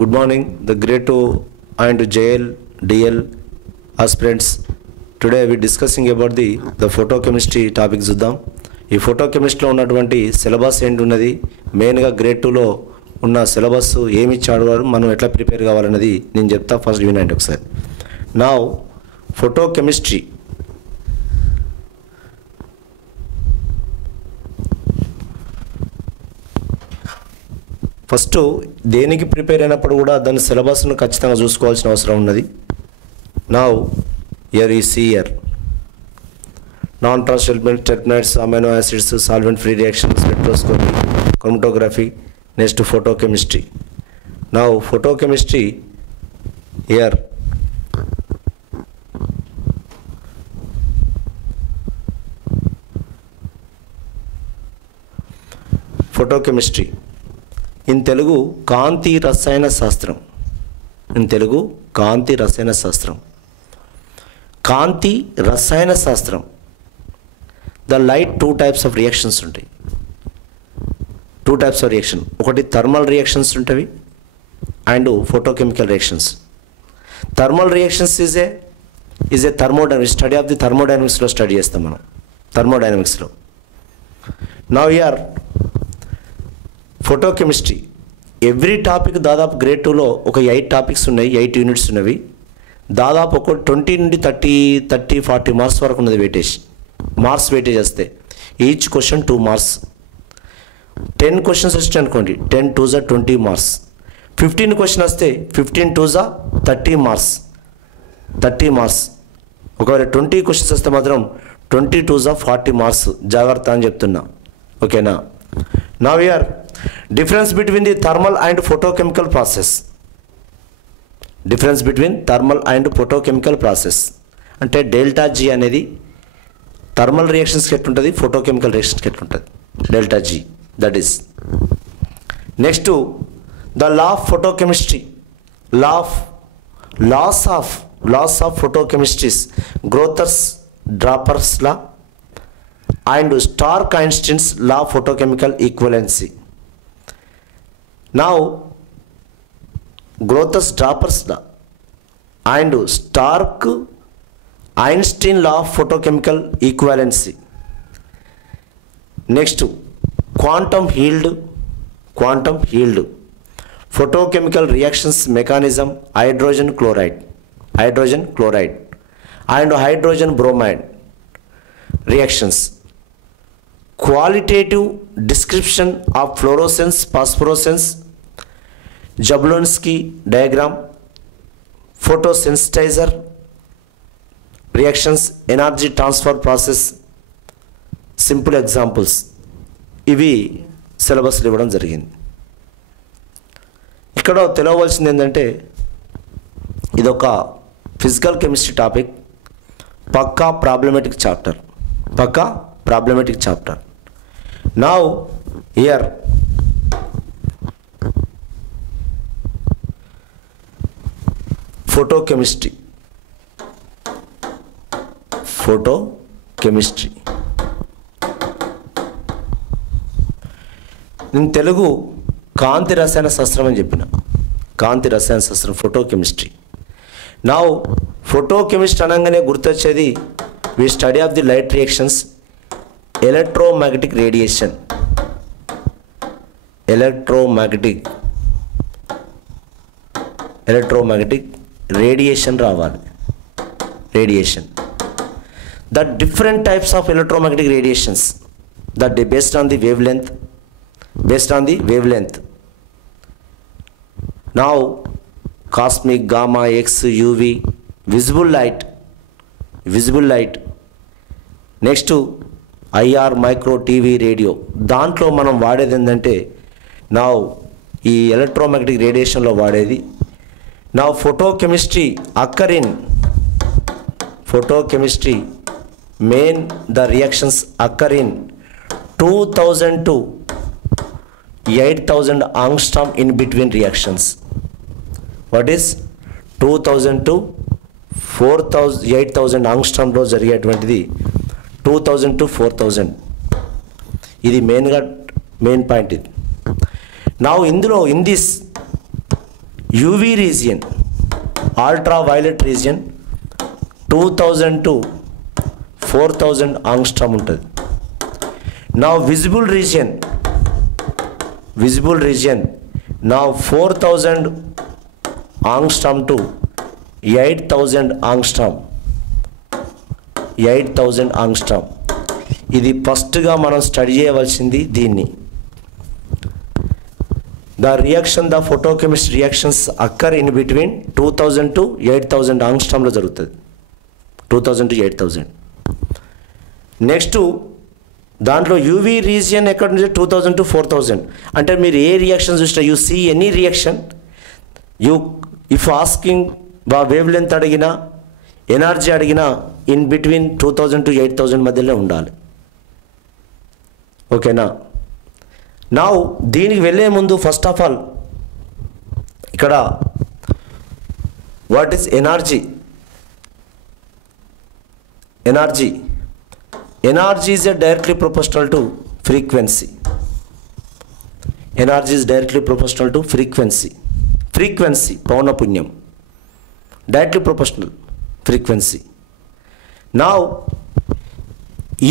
Good morning, the grade 2 and JL, DL aspirants. Today we are discussing about the photochemistry topic చూద్దాం. ఈ photochemistry లో ఉన్నటువంటి syllabus ఏంటి ఉన్నది, మెయిన్గా గ్రేడ్ 2లో ఉన్న సిలబస్ ఏమి ఇచ్చాడు, మనం ఎట్లా ప్రిపేర్ కావాలన్నది నేను చెప్తా. ఫస్ట్ వినండి ఒకసారి. నౌ photochemistry ఫస్ట్ దేనికి ప్రిపేర్ అయినప్పుడు కూడా దాని సిలబస్ను ఖచ్చితంగా చూసుకోవాల్సిన అవసరం ఉన్నది. నౌ హియర్ ఈ see here non transfer terminates, amino acids, solvent free reactions, spectroscopy, chromatography, next photochemistry. Now photochemistry here photochemistry in Telugu కాంతి రసాయన శాస్త్రం. కాంతి రసాయన శాస్త్రం. The light two types of reactions ఉంటాయి. ఒకటి థర్మల్ రియాక్షన్స్ ఉంటుంది and photochemical reactions. Thermal reactions is a thermodynamics, study of the థర్మోడైనమిక్స్లో స్టడీ చేస్తాం మనం, థర్మోడైనమిక్స్లో. Now here photochemistry every topic దాదాపు గ్రేడ్ 2లో ఒక 8 టాపిక్స్ ఉన్నాయి, 8 యూనిట్స్ ఉన్నవి. దాదాపు ఒక 20 నుండి 30-40 మార్క్స్ వరకు ఉన్నది వెయిటేజ్. మార్క్స్ వెయిటేజ్ వస్తే ఈచ్ క్వశ్చన్ 2 మార్క్స్. 10 క్వశ్చన్స్ వచ్చాయి అనుకోండి, 10 2 జా 20 మార్క్స్. 15 క్వశ్చన్ వస్తే 15 2 జా 30 మార్క్స్. ఒకవేళ 20 క్వశ్చన్స్ వస్తే మాత్రం 20 2 జా 40 మార్క్స్. జాగ్రత్త అని చెప్తున్నా, ఓకేనా. Now here difference between the thermal and photochemical process. అంటే డెల్టా జీ అనేది థర్మల్ రియాక్షన్స్కి ఎట్లుంటుంది, ఫోటోకెమికల్ రియాక్షన్స్కి ఎట్లుంటుంది, delta G. That is next the law of photochemistry. Laws of photochemistries, Grotthuss Draper's law and Stark Einstein's law of photochemical equivalency. Now Groth's Draper's law and Stark-Einstein law of photochemical equivalency. Next, quantum healed photochemical reactions mechanism, hydrogen chloride and hydrogen bromide reactions. Qualitative description of fluorescence, phosphorescence, Jablonski diagram, photosensitizer reactions, energy transfer process, simple examples. ఇవి సిలబస్లో ఇవ్వడం జరిగింది. ఇక్కడ తెలవవలసింది ఏంటంటే ఇదొక physical chemistry topic, పక్కా problematic chapter. Now here photochemistry. నేను తెలుగు కాంతి రసాయన శాస్త్రం అని చెప్పిన, ఫోటోకెమిస్ట్రీ. నౌ ఫోటోకెమిస్ట్రీ అనగానే గుర్తొచ్చేది we study of the light reactions, electromagnetic radiation రావాలి. The different types of electromagnetic radiations that they based on the wavelength. Now cosmic, gamma, X, UV, visible light. Next IR, micro, TV, radio. దాంట్లో మనం వాడేది ఏంటంటే నా ఈ electromagnetic రేడియేషన్లో వాడేది. నా photochemistry main the reactions occur in 2000 to 8000 angstrom in between reactions. What is 2000 to 8000 ఆంగ్స్ట్రామ్లో జరిగేటువంటిది 2000 to 4000. ఇది మెయిన్ పాయింట్ ఇది. Now in this UV region, ultraviolet region 2000 to 4000 angstrom ఉంటుంది. నా విజిబుల్ రీజియన్ నా 4000 ఆంగ్స్ట్రామ్ టు 8000 ఆంగ్స్ట్రామ్. ఇది ఫస్ట్గా మనం స్టడీ చేయవలసింది దీన్ని. The photochemistry reactions occur in between 2000 to 8000 ఆంగ్స్ట్రామ్లో జరుగుతుంది. 2000 to 8000. నెక్స్ట్ దాంట్లో యూవీ రీజియన్ ఎక్కడ నుంచి 2000 to 4000. అంటే మీరు ఏ రియాక్షన్ చూసినా you see any reaction, you if asking wave length అడిగినా ఎనర్జీ అడిగినా ఇన్ బిట్వీన్ 2000 to 8000 మధ్యలో ఉండాలి. ఓకేనా? నా దీనికి వెళ్ళే ముందు ఫస్ట్ ఆఫ్ ఆల్ ఇక్కడ what is energy? Energy is directly proportional to frequency. Energy is directly proportional to frequency. పౌనఃపున్యం, directly proportional frequency. Now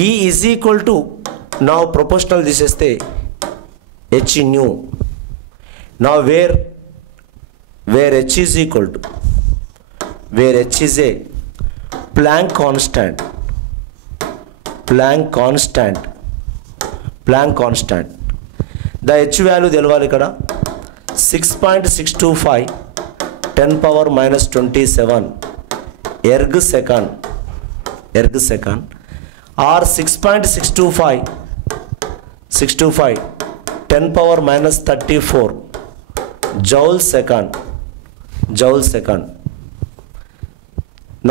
E is equal to, now proportional తీసేస్తే h nu. Now where h is equal to, where h is a Planck constant. The h value తెలవాలి ఇక్కడ 6.625 10⁻⁻27 erg second or 6.625 10⁻⁻34 joule second.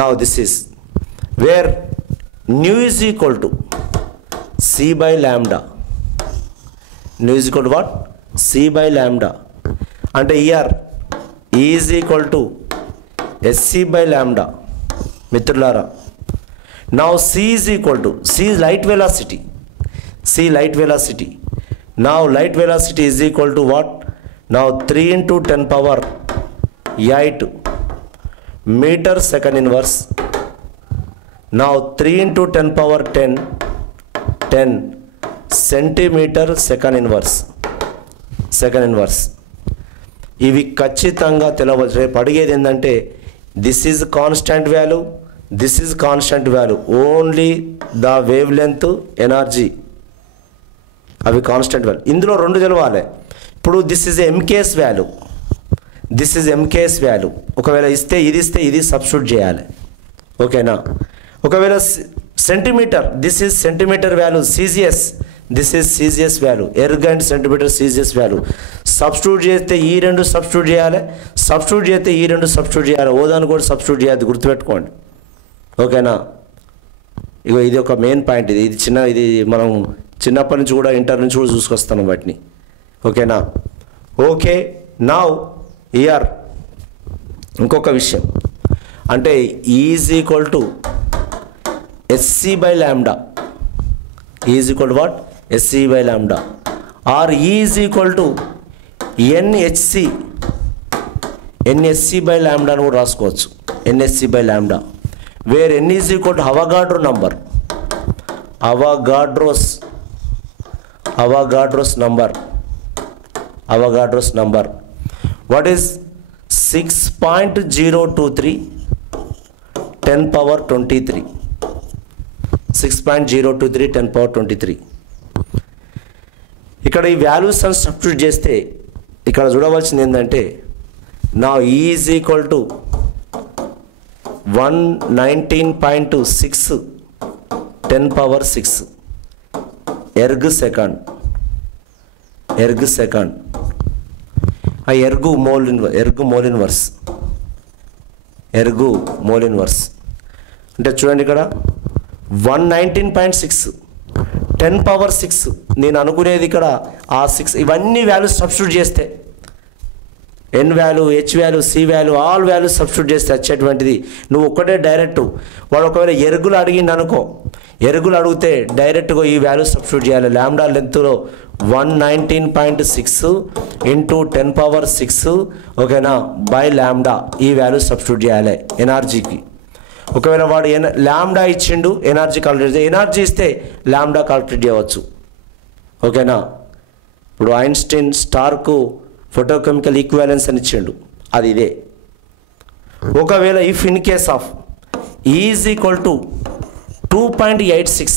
Now this is where nu is equal to c by lambda. Nu is equal to what? C by lambda. అంటే here E is equal to SC by lambda. మిత్రులారా, now C is equal to, C is light velocity. Now light velocity is equal to what? Now 3 into 10⁻8 meter second inverse. Now 3 into 10⁻10 centimeter second inverse. ఇవి ఖచ్చితంగా తెలవాలి. రేపు అడిగేది ఏంటంటే this is constant value, only the wave length, energy, అవి constant value. ఇందులో రెండు తెలవాలి. ఇప్పుడు దిస్ ఈజ్ ఎంకేఎస్ వాల్యూ. ఒకవేళ ఇస్తే ఇది సబ్స్టిట్యూట్ చేయాలి. ఓకేనా? ఒకవేళ centimetre, this is centimetre value. CGS, this is CGS value. Erg and centimetre CGS value. Substitute చేస్తే ఈ రెండు సబ్స్టిట్యూట్ చేయాలి, ఓదాన్ని కూడా సబ్స్టిట్యూట్ చేయాలి. గుర్తుపెట్టుకోండి. ఓకేనా? ఇగో ఇది ఒక మెయిన్ పాయింట్. ఇది మనం చిన్నప్పటి నుంచి కూడా, ఇంటర్ నుంచి కూడా చూసుకొస్తాను వాటిని. ఓకేనా? ఓకే. నౌ హియర్ ఇంకొక విషయం అంటే is equal to SC by lambda. E is equal to what? SC by lambda. Or E is equal to NSC by lambda అని కూడా రాసుకోవచ్చు. NSC by lambda. Where N is equal to Avogadro number. What is 6.023 10⁻23. 6.023 10⁻23. ఇక్కడ ఈ values అని substitute చేస్తే ఇక్కడ చూడవలసింది ఏంటంటే నా E is equal to 119.6 10⁻6 erg second. ఆ ఎర్గు మోల్ ఇన్వర్స్ అంటే చూడండి ఇక్కడ 119.6 10⁻6. నేను అనుకునేది ఇక్కడ ఆ 6, ఇవన్నీ వాల్యూస్ సబ్స్టిట్యూట్ చేస్తే N value, H value, C value, all values substitute చేస్తే వచ్చేటువంటిది నువ్వు ఒక్కటే డైరెక్ట్. వాడు ఒకవేళ ఎరుగులు అడిగిండు అనుకో, ఎరుగులు అడిగితే డైరెక్ట్గా ఈ వాల్యూ సబ్స్టిట్యూట్ చేయాలి. ల్యాండా లెంత్లో 119.6 ఇంటూ 10⁶, ఓకేనా, బై ల్యాండా ఈ వాల్యూ సబ్స్టిట్యూట్ చేయాలి ఎనర్జీకి. ఒకవేళ వాడు ల్యాండా ఇచ్చిండు, ఎనర్జీ కాల్కులేట్, ఎనర్జీ ఇస్తే ల్యాండా కాల్కులేట్ చేయవచ్చు, ఓకేనా. ఇప్పుడు ఐన్స్టీన్ స్టార్కు ఫోటోకెమికల్ ఈక్వాలెన్స్ అని ఇచ్చిండు, అది ఇదే. ఒకవేళ if in case of is equal to 2.86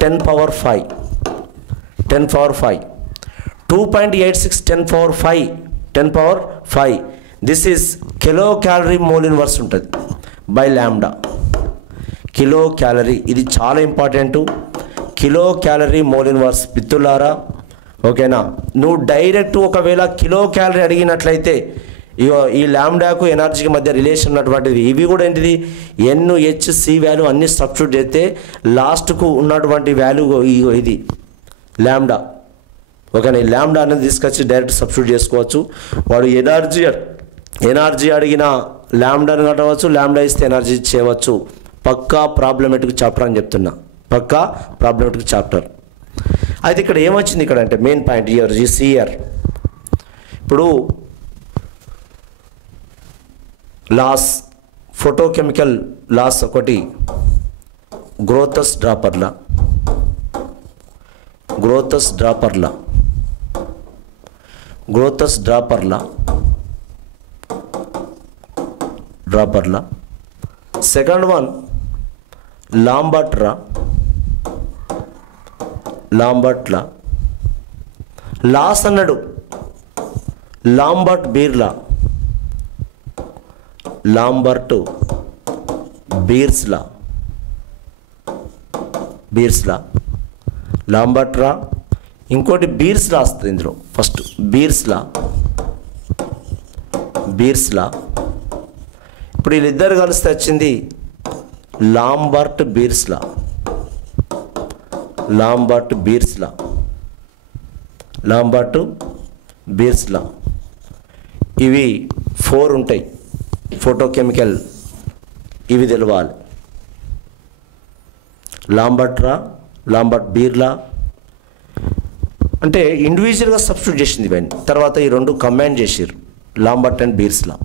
10⁵, 2.86 10⁵, this is kilo calorie mole inverse ఉంటుంది బై ల్యాండా. కిలో క్యాలరీ, ఇది చాలా important. Kilo calorie mole inverse పిత్తులారా, ఓకేనా. నువ్వు డైరెక్ట్ ఒకవేళ కిలో క్యాలరీ అడిగినట్లయితే ఈ ల్యాండాకు ఎనర్జీకి మధ్య రిలేషన్ ఉన్నటువంటిది. ఇవి కూడా ఏంటిది, NHC వాల్యూ అన్ని సబ్స్టిట్యూట్ చేస్తే లాస్ట్కు ఉన్నటువంటి వాల్యూ ఇది ల్యాండా, ఓకేనా. ఈ ల్యాండా అనేది తీసుకొచ్చి డైరెక్ట్ సబ్స్టిట్యూట్ చేసుకోవచ్చు. వాడు ఎనర్జీ అడిగిన ల్యాండాని కట్టవచ్చు, ల్యాండా ఇస్తే ఎనర్జీ చేయవచ్చు. పక్కా ప్రాబ్లమేటిక్ చాప్టర్ అని చెప్తున్నా, పక్కా ప్రాబ్లమేటిక్ చాప్టర్. అయితే ఇక్కడ ఏమొచ్చింది ఇక్కడ అంటే మెయిన్ పాయింట్ ఇయర్ ఇప్పుడు లాస్, ఫోటోకెమికల్ లాస్ ఒకటి Grotthuss Draper law. Second one Lambert law. Laws అన్నాడు లాంబర్ట్ బీర్లా, బీర్స్లా, లాంబర్ట్రా, ఇంకోటి బీర్స్లా వస్తుంది ఇందులో. First Beer's law. ఇప్పుడు వీళ్ళిద్దరు కలిస్తే వచ్చింది లాంబర్ట్ బీర్స్లా. ఇవి 4 ఉంటాయి ఫోటోకెమికల్, ఇవి తెలవాలి. లాంబర్ట్ బీర్లా అంటే ఇండివిజువల్గా సబ్స్టిట్యూట్ చేసింది ఇవన్నీ. తర్వాత ఈ రెండు కంబైన్ చేసారు, Lambert and Beer's law.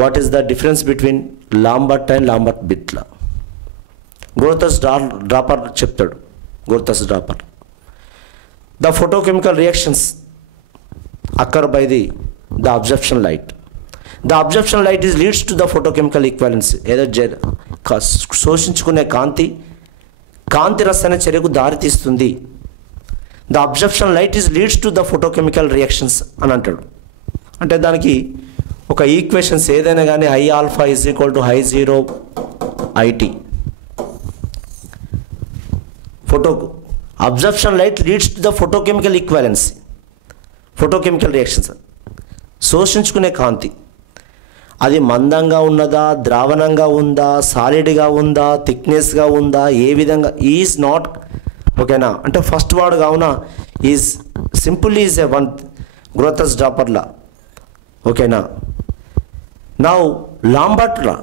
What is the difference between Lambert and Lambert Beer law? Grotthuss Draper చెప్తాడు. The photochemical reactions occur by the absorption light. The absorption light is leads to the photochemical equivalence. ఏదో శోషించుకునే కాంతి రసాయన చర్యకు దారితీస్తుంది. The absorption light is leads to the photochemical reactions అని అంటాడు. అంటే దానికి ఒక ఈక్వేషన్స్ ఏదైనా కానీ I∝ = I0 IT. Absorption light leads to the photochemical equivalency, photochemical reactions. శోషించుకునే కాంతి అది మందంగా ఉన్నదా, ద్రావణంగా ఉందా, సాలిడ్గా ఉందా, థిక్నెస్గా ఉందా, ఏ విధంగా, ఈజ్ నాట్, ఓకేనా. అంటే ఫస్ట్ వాడు కావున is simple is a one Grotthuss Draper law, ఓకేనా. Now Lambert law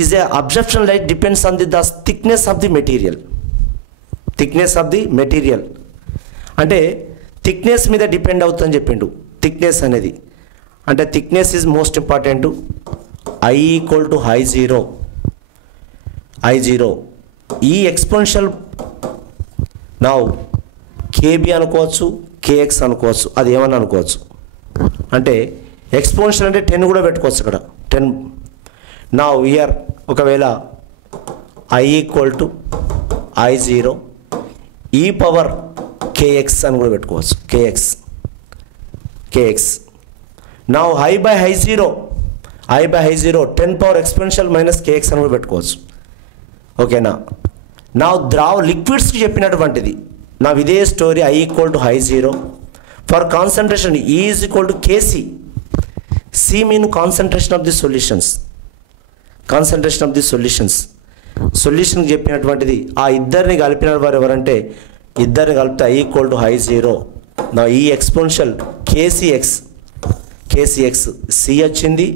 is a absorption light depends on the thickness of the material. అంటే థిక్నెస్ మీద డిపెండ్ అవుతుందని చెప్పిండు. థిక్నెస్ అనేది అంటే thickness is most important. I = I0. ఈ ఎక్స్పోనెన్షియల్ నౌ KB అనుకోవచ్చు, KX అనుకోవచ్చు, అది ఏమన్నా అనుకోవచ్చు. అంటే ఎక్స్పోనెన్షియల్ అంటే 10 కూడా పెట్టుకోవచ్చు ఇక్కడ, 10. నౌ ఇయర్ ఒకవేళ I = I0 e⁻KX అని కూడా పెట్టుకోవచ్చు, KX. Now I/I0 10 exponential -KX అని కూడా పెట్టుకోవచ్చు, ఓకేనా. నా లిక్విడ్స్కి చెప్పినటువంటిది నా ఇదే story. I = I0 for concentration E = Kc. C mean concentration of the solutions. సొల్యూషన్కి చెప్పినటువంటిది ఆ ఇద్దరిని కలిపిన వారు ఎవరంటే, ఇద్దరిని కలిపితే I = I0. నా ఈ ఎక్స్పోనెన్షియల్ KCX C వచ్చింది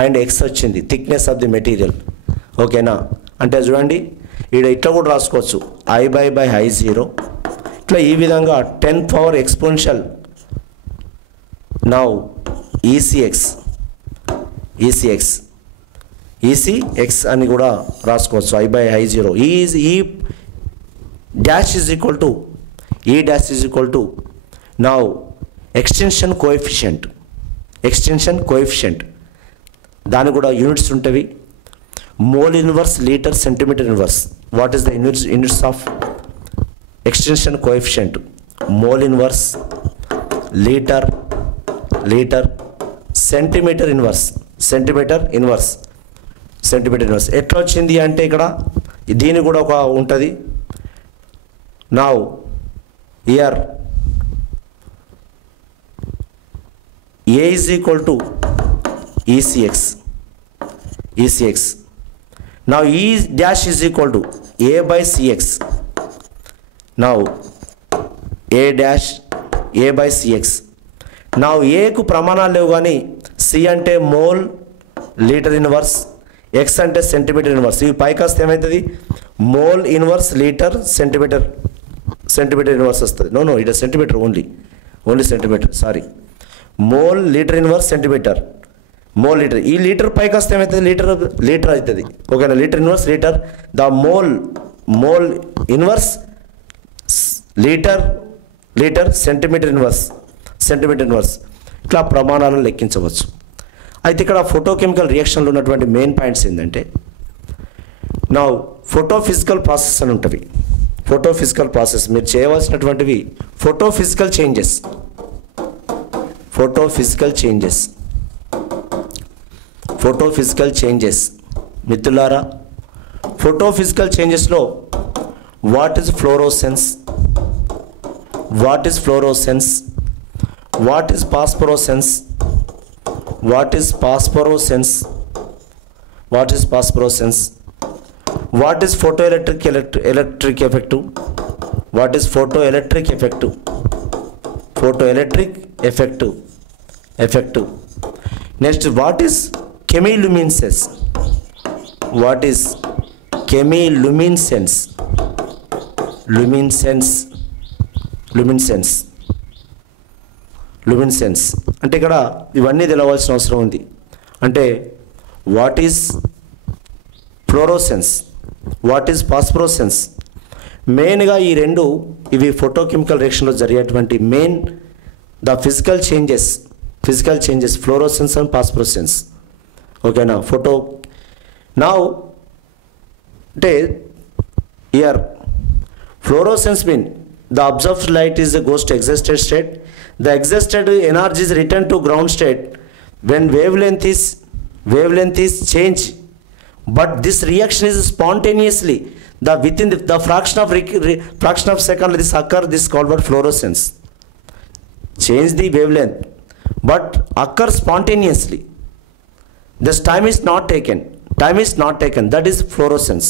అండ్ X వచ్చింది, థిక్నెస్ ఆఫ్ ది మెటీరియల్, ఓకేనా. అంటే చూడండి ఇక్కడ ఇట్లా కూడా రాసుకోవచ్చు I by I0 ఇట్లా ఈ విధంగా 10 పవర్ ఎక్స్పోనెన్షియల్ నౌ ECX అని కూడా రాసుకోవచ్చు I by I0 ఈ dash is equal to now extension coefficient దాని కూడా యూనిట్స్ ఉంటవి mole inverse litre centimetre inverse what is the units of extension coefficient mole inverse litre centimetre inverse ఎట్లా వచ్చింది అంటే ఇక్కడ దీని కూడా ఒక ఉంటుంది now here A is equal to ECX now E dash is equal to A by CX now A dash A by CX now A కు ప్రమాణాలు లేవు కానీ C అంటే మోల్ లీటర్ ఇన్వర్స్ X అంటే సెంటీమీటర్ ఇన్వర్స్ ఇవి పైకి వస్తే ఏమవుతుంది mole inverse litre centimetre inverse వస్తుంది no it centimetre only centimetre sorry mole litre inverse centimetre mole litre ఈ లీటర్ పైకి వస్తే ఏమవుతుంది లీటర్ అవుతుంది ఓకేనా litre inverse litre the mole inverse litre centimetre inverse ఇట్లా ప్రమాణాలను లెక్కించవచ్చు. అయితే ఇక్కడ ఫోటోకెమికల్ రియాక్షన్లో ఉన్నటువంటి మెయిన్ పాయింట్స్ ఏంటంటే నా ఫోటోఫిజికల్ ప్రాసెస్ అని ఉంటుంది. ఫోటోఫిజికల్ ప్రాసెస్ మీరు చేయవలసినటువంటివి ఫోటోఫిజికల్ చేంజెస్ మిత్రులారా. ఫోటోఫిజికల్ చేంజెస్లో what is fluorescence, what is phosphorescence, what is photoelectric effective. Next, what is chemiluminescence? luminescence అంటే ఇక్కడ ఇవన్నీ తెలవాల్సిన అవసరం ఉంది. అంటే what is fluorescence, what is phosphorescence, మెయిన్గా ఈ రెండు ఇవి ఫోటోకెమికల్ రియాక్షన్లో జరిగేటువంటి main the physical changes fluorescence and phosphorescence. ఓకేనా. నౌ అంటే here fluorescence mean the observed light goes to exhausted state. The exhausted energy is returned to ground state when wavelength is changed. But this reaction is spontaneously. Within the fraction of second this occur. This is called fluorescence. Change the wavelength, but occur spontaneously. This time is not taken. That is fluorescence.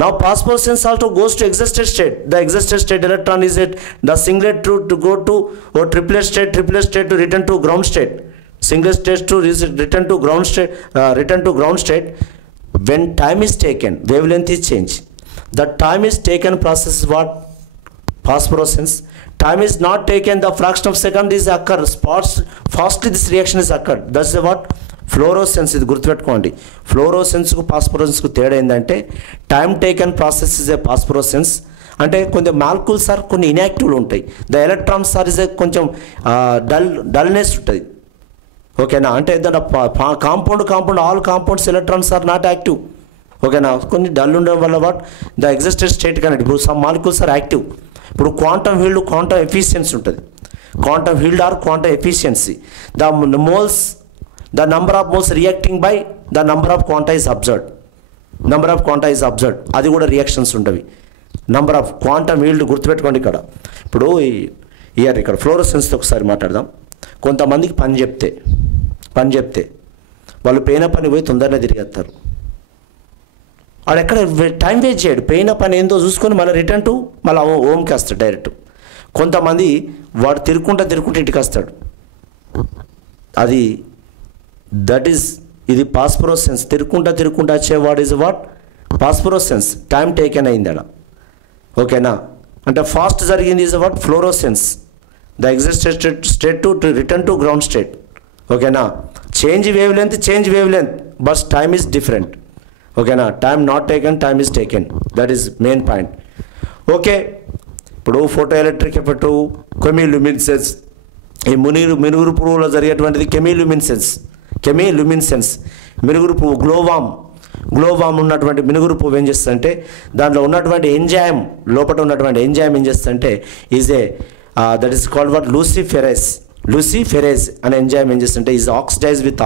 Now phosphorescence also goes to exhausted state. The exhausted state electron is at the singlet to go to or triplet state to return to ground state. Singlet state to return to ground state. When time is taken, wavelength is changed. The time is taken process is what? Phosphorescence. Time is not taken, the fraction of second is occur. Fastly this reaction is occurred. That's what? Fluorescence. ఇది గుర్తుపెట్టుకోండి. ఫ్లోరోసెన్స్కు ఫాస్ఫరోసెన్స్కు తేడా ఏంటంటే time taken process is a phosphorescence. అంటే కొంచెం molecules are కొన్ని ఇన్యాక్టివ్లు ఉంటాయి. The electrons are is a కొంచెం డల్నెస్ ఉంటుంది. ఓకేనా. అంటే దాని compound all compounds electrons are not active. ఓకేనా. కొన్ని డల్ ఉండడం వల్ల వాట్ ద ఎగ్జిస్టెడ్ స్టేట్ కానీ ఇప్పుడు సమ్ మాలిక్యూల్స్ ఆర్ యాక్టివ్. ఇప్పుడు క్వాంటమ్ హీల్డ్ క్వాంటమ్ ఎఫిషియన్సీ ఉంటుంది. Quantum healed are quantum efficiency the number of moles reacting by the number of quanta is observed. అది కూడా రియాక్షన్స్ ఉంటవి. Number of quantum yield గుర్తుపెట్టుకోండి. ఇప్పుడు ఇక్కడ ఫ్లోరోసెన్స్తో ఒకసారి మాట్లాడదాం. కొంతమందికి పని చెప్తే వాళ్ళు పెయిన పని పోయి తొందరనే తిరిగేస్తారు. వాడు ఎక్కడ టైం వేస్ట్ చేయడు. పెయిన పని ఏందో చూసుకొని మళ్ళీ రిటర్న్ టు మళ్ళీ హోమ్కి వస్తాడు డైరెక్ట్. కొంతమంది వాడు తిరుక్కుంటా ఇంటికి వస్తాడు. ఇది ఫాస్ఫరోసెన్స్. తిరుక్కుంటా వచ్చే what is what phosphorescence time taken అయింది అక్కడ, ఓకేనా. అంటే ఫాస్ట్ జరిగింది is what fluorescence, the excited state to return to ground state, ఓకేనా. Change wavelength but time is different, ఓకేనా. Time not taken, time is taken, that is main point. Okay, ఇప్పుడు photoelectric effect, chemiluminescence, ఈ మినుగురు పురుగులో జరిగేటువంటిది కెమిలుమినెసెన్స్. మినుగురు పువ్వు గ్లోవామ్ ఉన్నటువంటి మినుగురు పువ్వు ఏం చేస్తుందంటే దాంట్లో ఉన్నటువంటి ఎంజైమ్, లోపల ఉన్నటువంటి ఎంజైమ్ ఏం చేస్తుందంటే is a that is called what luciferase అనే ఎంజైమ్ ఏం చేస్తుంటే is oxidize with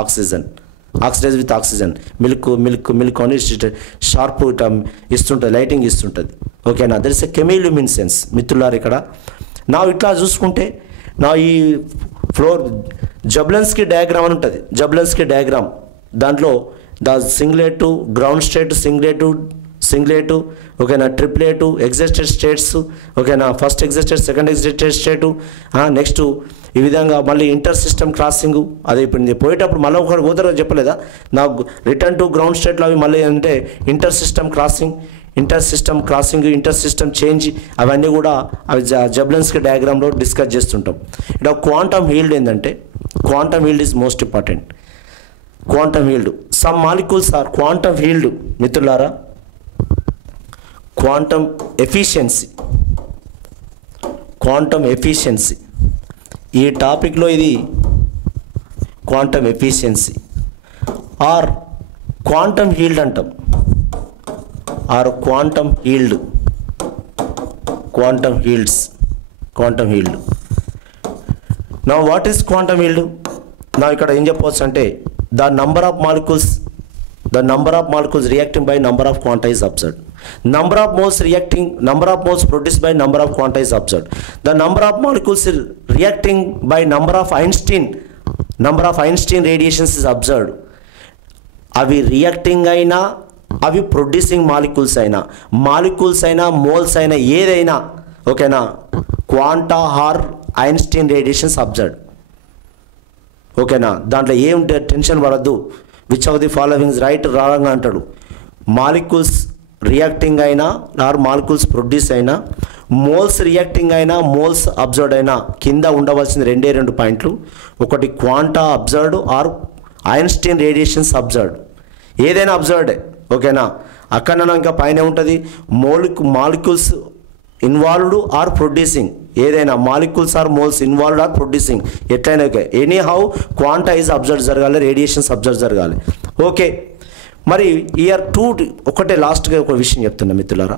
oxygen. Milk అని షార్ప్ ఇస్తుంటుంది, లైటింగ్ ఇస్తుంటుంది, ఓకేనా. దట్ ఇస్ ఎ కెమిలుమినెసెన్స్ మిత్రులారు. ఇక్కడ నా ఇట్లా చూసుకుంటే నా ఈ జబ్లెన్స్కీ డయాగ్రామ్ అని ఉంటుంది. జబ్లెన్స్కీ డయాగ్రామ్ దాంట్లో ద సింగ్లేటు, గ్రౌండ్ స్టేట్, సింగ్లేటు, ఓకేనా, ట్రిప్లేటు, ఎగ్జిస్టెడ్ స్టేట్స్, ఓకేనా, ఫస్ట్ ఎగ్జిస్టెడ్, సెకండ్ ఎగ్జిస్టెడ్ స్టేటు, నెక్స్ట్ ఈ విధంగా మళ్ళీ ఇంటర్ సిస్టమ్ క్రాసింగ్. అది ఇప్పుడు నేను పోయేటప్పుడు మళ్ళీ ఒకటి పోతారో చెప్పలేదా, నాకు రిటర్న్ టు గ్రౌండ్ స్టేట్లో అవి మళ్ళీ అంటే inter system crossing, inter system change, అవన్నీ కూడా అవి జబ్లెన్స్కీ డయాగ్రామ్లో డిస్కస్ చేస్తుంటాం. ఇక్కడ క్వాంటమ్ హీల్డ్ ఏంటంటే, quantum healed is most important. Quantum healed, some molecules are quantum healed మిత్రులారా. క్వాంటమ్ ఎఫిషియన్సీ ఈ టాపిక్లో ఇది quantum efficiency are quantum healed అంటాం, ఆర్ క్వాంటమ్ హీల్డ్. నా వాట్ ఈస్ క్వాంటమ్ హీల్డ్? నా ఇక్కడ ఏం చెప్పవచ్చు అంటే the number of molecules reacting by number of quanta is observed. Number of moles produced by number of quanta is observed. The number of molecules reacting by number of Einstein radiations is observed. అవి reacting అయినా, అవి producing molecules అయినా moles అయినా ఏదైనా, ఓకేనా, quanta or Einstein radiations observed, ఓకేనా. దాంట్లో ఏం టెన్షన్ పడద్దు. Which of the followings right wrong అంటాడు. మాలిక్యూల్స్ రియాక్టింగ్ అయినా ఆర్ మాలిక్యూల్స్ ప్రొడ్యూస్ అయినా, మోల్స్ రియాక్టింగ్ అయినా మోల్స్ అబ్జర్వ్డ్ అయినా కింద ఉండవలసిన రెండు పాయింట్లు. ఒకటి quanta observed or Einstein radiations observed, ఏదైనా అబ్జర్వ్డే, ఓకేనా. అక్కడ ఇంకా పైన ఉంటుంది మాలిక్యూల్స్ ఇన్వాల్వ్డ్ ఆర్ ప్రొడ్యూసింగ్, ఏదైనా molecules or moles involved are producing, ఎట్లయినా okay. Anyhow quanta is absorb జరగాలి, రేడియేషన్స్ అబ్జర్వ్ జరగాలి, ఓకే. మరి ఇయర్ 2 ఒకటే లాస్ట్గా ఒక విషయం చెప్తున్నా మిత్రులారా.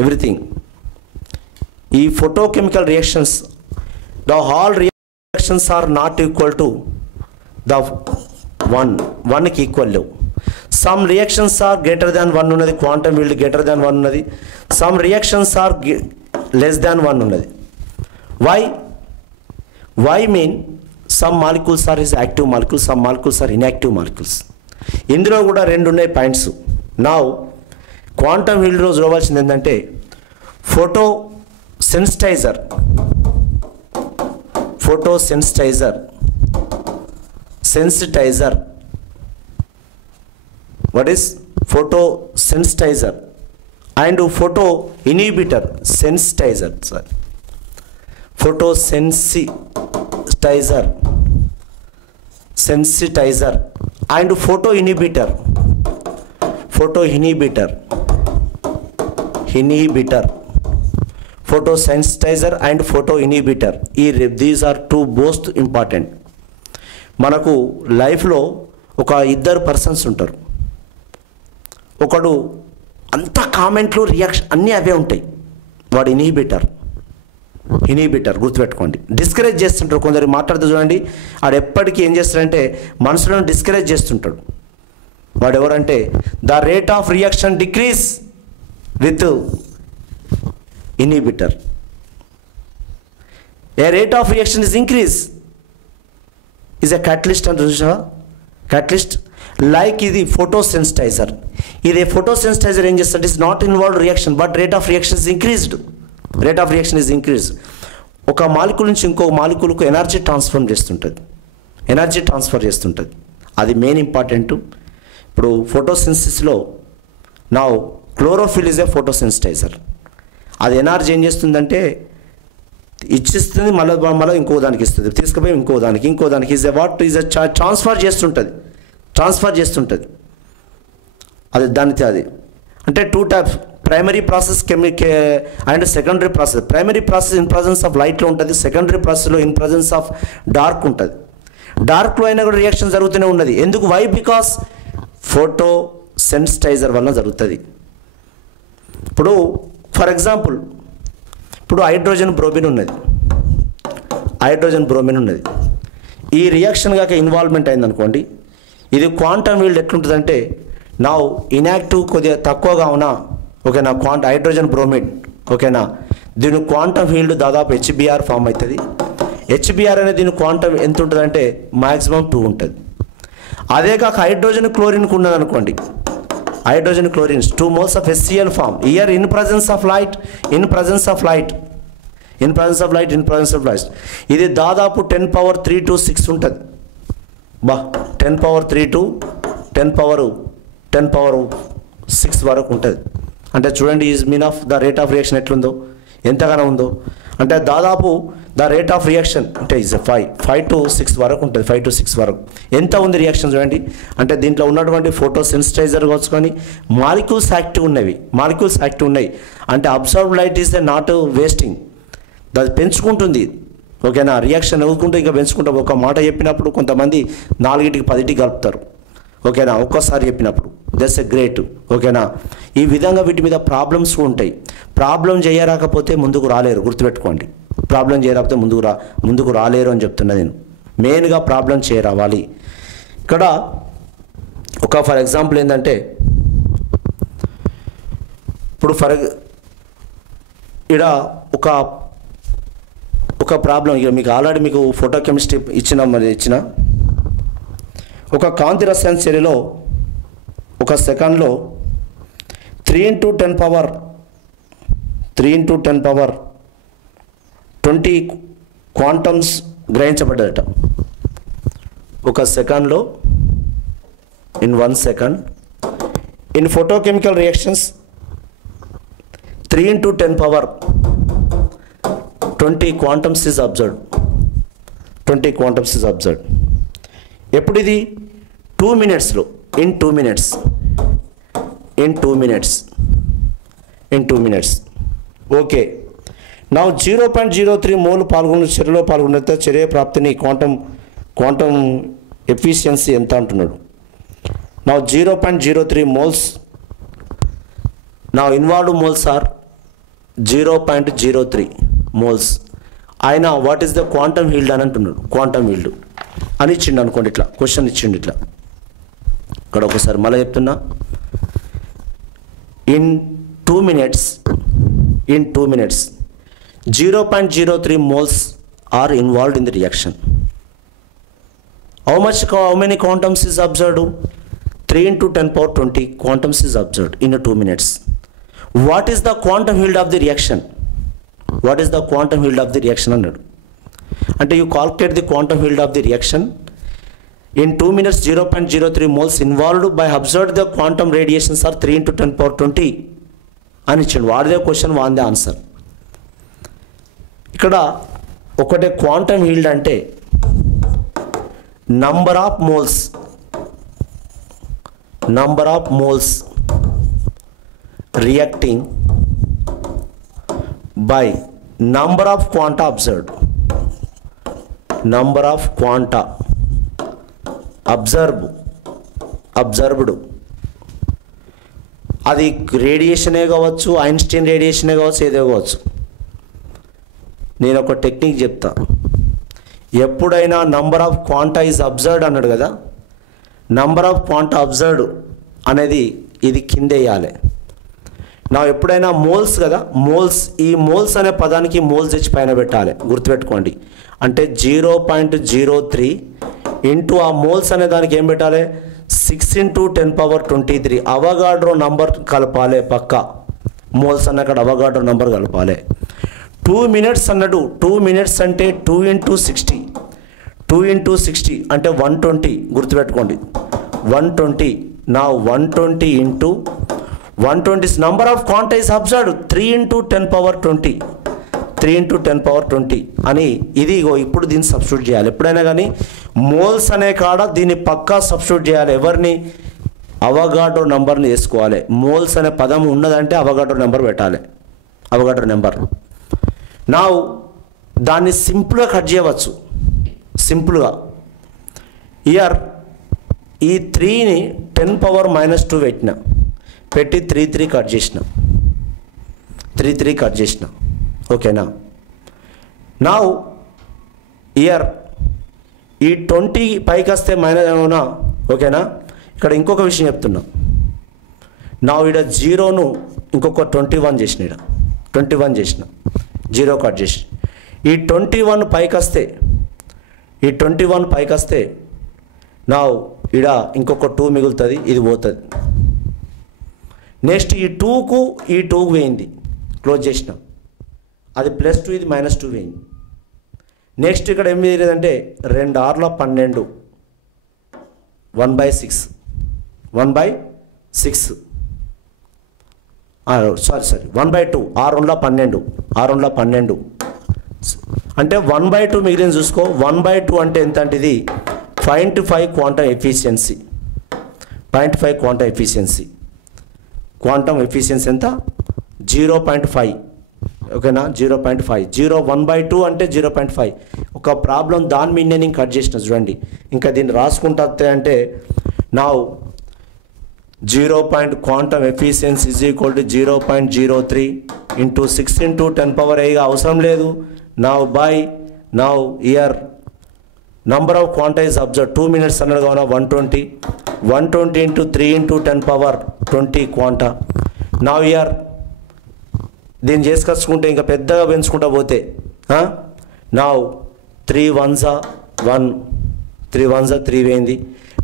ఎవ్రీథింగ్ ఈ photochemical reactions, the all reactions are not equal to the 1కి ఈక్వల్ లేవు. Some reactions are greater than 1 ఉన్నది, క్వాంటమ్ ఫీల్డ్ గ్రేటర్ దాన్ 1 ఉన్నది. Some reactions are less than 1 ఉన్నది. I mean some molecules are is active molecules, some molecules are inactive molecules. ఇందులో కూడా 2 ఉన్నాయి points. నా quantum field రోజు చూడవలసింది ఏంటంటే photo సెన్సిటైజర్ what is photosensitizer and photo inhibitor sensitizer and photo inhibitor photosensitizer and photo inhibitor. These are 2 most important. మనకు లైఫ్లో ఒక 2 persons ఉంటారు. ఒకడు అంత కామెంట్లు రియాక్షన్ అన్నీ అవే ఉంటాయి, వాడు ఇన్హిబిటర్ గుర్తుపెట్టుకోండి. డిస్కరేజ్ చేస్తుంటాడు. కొందరు మాట్లాడుతూ చూడండి, వాడు ఎప్పటికీ ఏం చేస్తాడంటే మనుషులను డిస్కరేజ్ చేస్తుంటాడు. వాడు ఎవరంటే the rate of reaction decrease with inhibitor, A rate of reaction is increase is a catalyst అని చూసావా. క్యాటలిస్ట్ లైక్ ఇది ఫోటోసెన్సిటైజర్. ఇది ఫోటోసెన్సిటైజర్ ఏం చేస్తుంది, is not involved reaction but rate of reaction is increased. ఒక మాలిక్యూల్ నుంచి ఇంకో మాలిక్యూల్కు ఎనర్జీ ట్రాన్స్ఫర్ చేస్తుంటుంది. అది మెయిన్ ఇంపార్టెంట్. ఇప్పుడు ఫోటోసిన్సిస్లో నా క్లోరోఫిల్ ఈజ్ ఏ ఫోటోసెన్సిటైజర్. అది ఎనర్జీ ఏం చేస్తుందంటే ఇచ్చిస్తుంది, మళ్ళీ ఇంకో దానికి ఇస్తుంది, తీసుకుపోయి ఇంకో దానికి ఈజ్ ఈజ్ ట్రాన్స్ఫర్ చేస్తుంటుంది. అది అంటే 2 types, primary process and secondary process. Primary process in presence of లైట్లో ఉంటుంది, సెకండరీ ప్రాసెస్లో ఇన్ ప్రజెన్స్ ఆఫ్ డార్క్ ఉంటుంది. డార్క్లో అయినా కూడా రియాక్షన్ జరుగుతూనే ఉన్నది. ఎందుకు? వై? బికాస్ ఫోటో సెన్సిటైజర్ వలన జరుగుతుంది. ఇప్పుడు ఫర్ ఎగ్జాంపుల్, ఇప్పుడు హైడ్రోజన్ బ్రోమిన్ ఉన్నది. ఈ రియాక్షన్ కాక ఇన్వాల్వ్మెంట్ అయిందనుకోండి, ఇది క్వాంటమ్ ఫీల్డ్ ఎట్లుంటుందంటే, నా ఇన్యాక్టివ్ కొద్దిగా తక్కువగా ఉన్నా ఓకేనా, హైడ్రోజన్ బ్రోమిన్ ఓకేనా, దీని క్వాంటమ్ ఫీల్డ్ దాదాపు హెచ్బిఆర్ ఫామ్ అవుతుంది. హెచ్బిఆర్ అనేది దీని క్వాంటమ్ ఎంత ఉంటుందంటే మ్యాక్సిమం 2 ఉంటుంది. అదే కాక హైడ్రోజన్ క్లోరిన్కి ఉన్నది అనుకోండి, hydrogen chlorines 2 moles of HCl form here in presence of light. ఇది దాదాపు 10³ to 6 ఉంటుంది. 10³ to 10⁻6 వరకు ఉంటుంది. అంటే చూడండి, is mean of the rate of reaction ఎట్లుందో, ఎంతగానో ఉందో. అంటే దాదాపు ద రేట్ ఆఫ్ రియాక్షన్ అంటే ఈజ్ 5 to 6 వరకు ఉంటుంది. 5 to 6 వరకు ఎంత ఉంది రియాక్షన్ చూడండి. అంటే దీంట్లో ఉన్నటువంటి ఫోటో సెన్సిటైజర్ కావచ్చు, కానీ మాలిక్యూల్స్ యాక్టివ్ ఉన్నాయి. అంటే observed light is not wasting, అది పెంచుకుంటుంది ఓకేనా. రియాక్షన్ అవుకుంటూ ఇంకా పెంచుకుంటాం. ఒక మాట చెప్పినప్పుడు కొంతమంది 4కి 10కి కలుపుతారు ఓకేనా, ఒక్కసారి చెప్పినప్పుడు. దట్స్ ఎ గ్రేట్ ఓకేనా. ఈ విధంగా వీటి మీద ప్రాబ్లమ్స్ ఉంటాయి. ప్రాబ్లం చేయరాకపోతే ముందుకు రాలేరు, గుర్తుపెట్టుకోండి. ప్రాబ్లం చేయరాకపోతే ముందుకు రాలేరు అని చెప్తున్నా నేను. మెయిన్గా ప్రాబ్లం చేయరావాలి. ఇక్కడ ఫర్ ఎగ్జాంపుల్ ఏంటంటే, ఇప్పుడు ఇక్కడ ఒక ప్రాబ్లం, ఇక మీకు ఆల్రెడీ మీకు ఫోటో కెమిస్ట్రీ ఇచ్చిన ఒక కాంతి రసాయన చర్యలో ఒక సెకండ్లో 3 × 10⁻20 క్వాంటమ్స్ గ్రహించబడ్డదట. ఒక సెకండ్లో, in 1 second, in photochemical reactions 3 × 10⁻20 quantums is observed. 20 quantums is observed. ఎప్పుడు ఇది? 2 minutesలో, ఇన్ 2 minutes. ఓకే. నా 0.03 మోల్ చర్యలో పాల్గొన్న చర్య ప్రాప్తిని క్వాంటమ్ ఎఫిషియన్సీ ఎంత అంటున్నాడు. నా 0.03 మోల్స్, నా ఇన్వాల్వ్డ్ మోల్స్ ఆర్ 0.03 మోల్స్. ఆయన what is the quantum healed అని అంటున్నాడు. క్వాంటమ్ హీల్డ్ అని ఇచ్చిండు అనుకోండి, ఇట్లా క్వశ్చన్ ఇచ్చిండు ఇట్లా. ఇక్కడ ఒకసారి మళ్ళీ చెప్తున్నా, in 2 minutes 0.03 moles are involved in the reaction. How many quantums is observed? 3 × 10⁻20 quantums is observed in 2 minutes. What is the quantum yield of the reaction? అన్నాడు. అంటే you calculate the quantum yield of the reaction in 2 minutes. 0.03 moles involved by observed the quantum radiations are 3 × 10⁻20 అని ఇచ్చాడు. వాడిదే question, వాడిదే answer. ఇక్కడ ఒకటే quantum healed అంటే number of moles reacting by number of quanta observed. Observed అది రేడియేషనే కావచ్చు, Einstein రేడియేషనే కావచ్చు, ఏదో కావచ్చు. నేను ఒక టెక్నిక్ చెప్తా. ఎప్పుడైనా number of quanta is observed అన్నాడు కదా, నంబర్ ఆఫ్ క్వాంటా అబ్జర్వ్డ్ అనేది ఇది కింద వేయాలి. నా ఎప్పుడైనా మోల్స్ కదా, ఈ మోల్స్ అనే పదానికి మోల్స్ తెచ్చి పైన పెట్టాలి, గుర్తుపెట్టుకోండి. అంటే 0.03 ఇంటూ ఆ మోల్స్ అనే దానికి ఏం పెట్టాలి, 6 × 10⁻23 అవగాడ్రో నంబర్ కలపాలి పక్క. మోల్స్ అన్న అక్కడ అవగాడ్రో నంబర్ కలపాలి. 2 minutes అన్నాడు. 2 minutes అంటే 2 × 60. 2 × 60 అంటే 120, గుర్తుపెట్టుకోండి. 120. నా 120 × 120 is number of quanta is observed 3 into 10 power 20. 3 into 10 power 20 అని ఇది ఇప్పుడు దీన్ని సబ్స్టిట్యూట్ చేయాలి. ఎప్పుడైనా కానీ మోల్స్ అనే కాడ దీన్ని పక్కా సబ్స్టిట్యూట్ చేయాలి. ఎవరిని? అవగాడ్రో నెంబర్ని వేసుకోవాలి. మోల్స్ అనే పదం ఉన్నదంటే అవగాడ్రో నెంబర్ పెట్టాలి. Avogadro number. నా దాన్ని సింపుల్గా కట్ చేయవచ్చు. సింపుల్గా ఇయర్ ఈ 3ని 10 power -2 పెట్టి 3 కట్ చేసిన. 3 కట్ చేసిన. ఓకేనా? నా ఇయర్ ఈ 20 పైకి వస్తే మైనస్ ఏమన్నా. ఓకేనా? ఇక్కడ ఇంకొక విషయం చెప్తున్నా. నా ఈడ 0ను ఇంకొక 21 చేసిన. ఈడ 21 చేసిన. 0 కట్ చేసి ఈ 21 పైకి వస్తే నా ఈడ ఇంకొక 2 మిగులుతుంది. ఇది పోతుంది. నెక్స్ట్ ఈ 2కు పోయింది. క్లోజ్ చేసిన. అది +2 ఇది -2 పోయింది. నెక్స్ట్ ఇక్కడ ఏం జరిగిందంటే 2 6 12 1/6 1/6 సారీ 1/2 6 12 అంటే 1/2 మిగిలిన చూసుకో. 1/2 అంటే ఎంత అంటే ఇది 0.5 quantum efficiency. 0.5 quantum efficiency. Quantum efficiency ఎంత? 0.5. ఓకేనా? 0.5. 1/2 అంటే 0.5. ఒక ప్రాబ్లం దాని మీద నేను కట్ చేసిన చూడండి. ఇంకా దీన్ని రాసుకుంటా అంటే నా quantum efficiency is equal to 0.03 into 6 into 10 power 8 అవసరం లేదు. నా year number of quanta is observe 2 minutes అన్నాడు కావున 120 into 3 into 10 power 20 క్వాంటా. నా ఇయర్ దీన్ని చేసుకొచ్చుకుంటే ఇంకా పెద్దగా పెంచుకుంటా పోతే నా 3 ones 1 3 ones 3 పోయింది.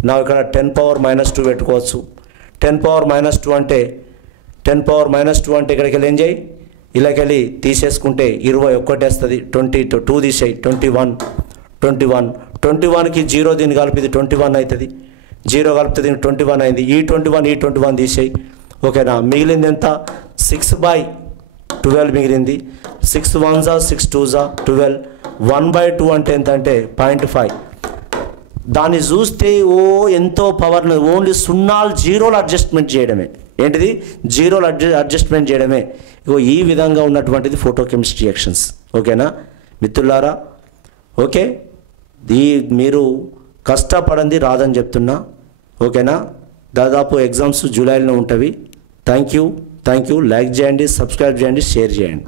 నా ఇక్కడ 10 power -2 పెట్టుకోవచ్చు. 10 power -2 అంటే ఇక్కడికి వెళ్ళి ఏం చేయి? ఇలాకి వెళ్ళి తీసేసుకుంటే 21 వస్తుంది. 2 తీసేయి 21కి 0 దీన్ని కలిపి ఇది 21 అవుతుంది. 0 కలిపితే దీనికి 21 అయింది. ఈ 21 తీసేయి. ఓకేనా? మిగిలింది ఎంత? 6/12 మిగిలింది. 6 ones 6 2s 12. 1/2 అంటే ఎంత అంటే 0.5. దాన్ని చూస్తే ఎంతో పవర్. ఓన్లీ 0 అడ్జస్ట్మెంట్ చేయడమే. ఏంటిది? 0 అడ్జస్ట్మెంట్ చేయడమే. ఈ విధంగా ఉన్నటువంటిది ఫోటోకెమిస్ట్రీ రియాక్షన్స్. ఓకేనా మిత్రులారా? ఓకే, మీరు కష్టపడండి రాదని చెప్తున్నా. ఓకేనా? దాదాపు ఎగ్జామ్స్ జూలైలో ఉంటవి. Thank you. లైక్ చేయండి, సబ్స్క్రైబ్ చేయండి, షేర్ చేయండి.